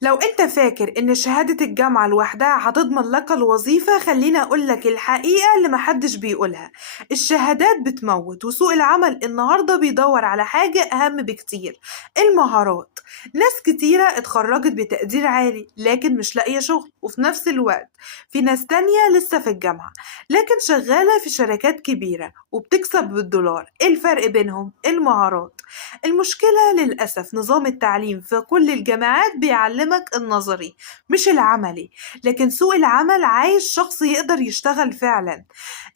لو انت فاكر ان شهادة الجامعة لوحدها هتضمن لك الوظيفة، خليني اقولك الحقيقة اللي محدش بيقولها. الشهادات بتموت، وسوق العمل النهاردة بيدور على حاجة اهم بكتير: المهارات. ناس كتيرة اتخرجت بتقدير عالي لكن مش لاقية شغل، وفي نفس الوقت في ناس تانية لسه في الجامعة لكن شغالة في شركات كبيرة وبتكسب بالدولار. ايه الفرق بينهم؟ المهارات. المشكلة للأسف نظام التعليم في كل الجامعات بيعلمك النظري مش العملي، لكن سوق العمل عايز شخص يقدر يشتغل فعلا.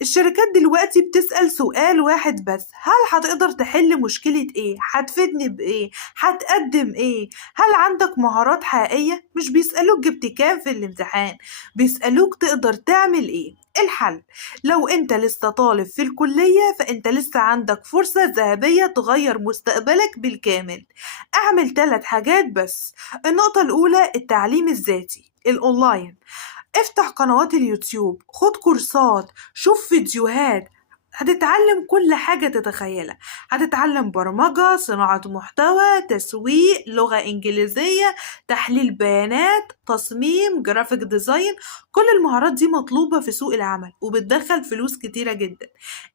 الشركات دلوقتي بتسأل سؤال واحد بس: هل هتقدر تحل مشكلة ايه؟ هتفيدني بايه؟ هتقدم ايه؟ هل عندك مهارات حقيقية؟ مش بيسألوك جبت كام في الامتحان، بيسألوك تقدر تعمل ايه. الحل: لو انت لسه طالب في الكلية فانت لسه عندك فرصة ذهبية تغير مستقبلك بالكامل. اعمل 3 حاجات بس. النقطة الاولى: التعليم الذاتي الاونلاين. افتح قنوات اليوتيوب، خد كورسات، شوف فيديوهات، هتتعلم كل حاجة تتخيلها. هتتعلم برمجة، صناعة محتوى، تسويق، لغة إنجليزية، تحليل بيانات، تصميم، جرافيك ديزاين. كل المهارات دي مطلوبة في سوق العمل وبتدخل فلوس كتيرة جدا.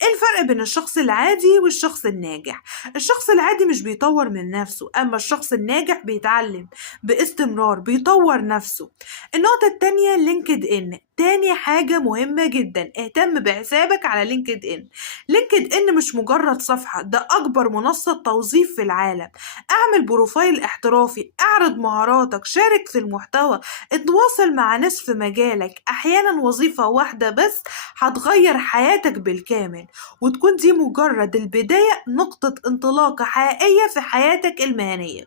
ايه الفرق بين الشخص العادي والشخص الناجح؟ الشخص العادي مش بيطور من نفسه، أما الشخص الناجح بيتعلم باستمرار، بيطور نفسه. النقطة التانية: لينكد إن. تاني حاجة مهمة جدا، اهتم بحسابك على لينكد إن. لينكد إن مش مجرد صفحة، ده أكبر منصة توظيف في العالم. اعمل بروفايل احترافي، اعرض مهاراتك، شارك في المحتوى، اتواصل مع ناس في مجالك. أحيانا وظيفة واحدة بس هتغير حياتك بالكامل، وتكون دي مجرد البداية، نقطة انطلاقة حقيقية في حياتك المهنية.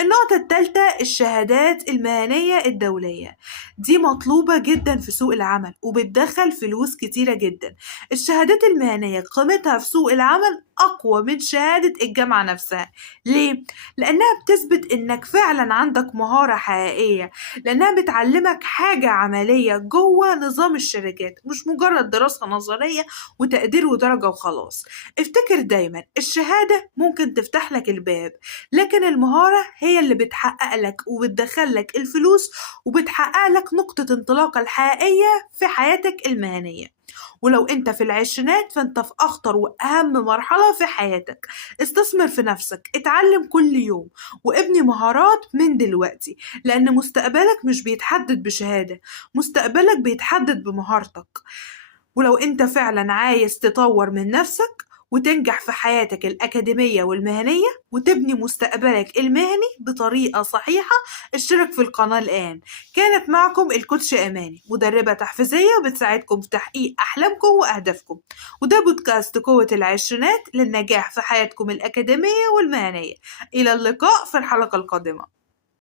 النقطة الثالثة: الشهادات المهنية الدولية. دي مطلوبة جدا في سوق العمل وبتدخل فلوس كتيرة جدا. الشهادات المهنية قيمتها في سوق العمل أقوى من شهادة الجامعة نفسها. ليه؟ لأنها بتثبت إنك فعلا عندك مهارة حقيقية، لأنها بتعلمك حاجة عملية جوه نظام الشركات، مش مجرد دراسة نظرية وتقدير ودرجة وخلاص. افتكر دايما الشهادة ممكن تفتح لك الباب، لكن المهارة هي اللي بتحقق لك وبتدخل لك الفلوس وبتحقق لك نقطة انطلاقة الحقيقية في حياتك المهنية. ولو انت في العشرينات فانت في اخطر واهم مرحلة في حياتك. استثمر في نفسك، اتعلم كل يوم، وابني مهارات من دلوقتي، لان مستقبلك مش بيتحدد بشهادة، مستقبلك بيتحدد بمهارتك. ولو انت فعلا عايز تطور من نفسك وتنجح في حياتك الأكاديمية والمهنية وتبني مستقبلك المهني بطريقة صحيحة، اشترك في القناة الآن. كانت معكم الكوتش أماني، مدربة تحفيزية بتساعدكم في تحقيق أحلامكم وأهدافكم. وده بودكاست قوة العشرينات للنجاح في حياتكم الأكاديمية والمهنية. إلى اللقاء في الحلقة القادمة.